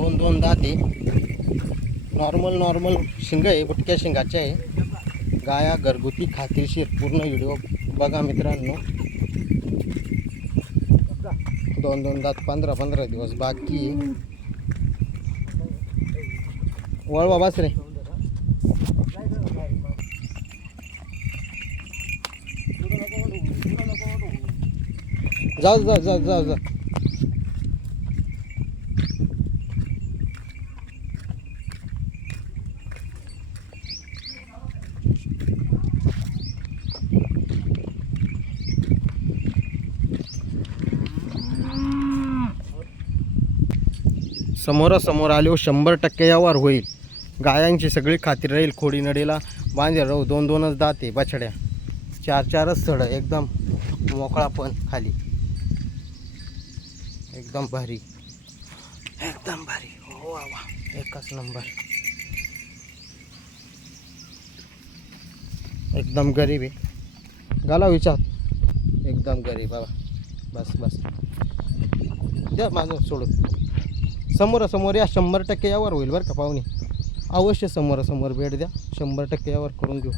दोन दोन दाते नॉर्मल शिंग आहे, बुटक्या शिंगाचे आहे. गाया घरगुती खात्रीशीर. पूर्ण व्हिडिओ बघा मित्रांनो. दोन दोन दात 15-15 दिवस बाकी आहे. वळवा बस रे. जाऊ जाऊ जाऊ जाऊ जाऊ. समोरासमोर आले 100% यावर होईल. गायांची सगळी खात्री राहील. खोडी नडीला बांधे राहू. दोन दोनच दाते बछड्या. 4-4च सड. एकदम मोकळा पण खाली. एकदम भारी, एकदम भारी. हो वा, एकच नंबर. एकदम गरीब आहे. गाला विचार. एकदम गरीब बाबा. बस बस द्या माझं सोडून. समोरासमोर या. 100% यावर होईल बरं का पाहुणे. अवश्य समोरासमोर भेट द्या. 100% यावर करून घेऊ.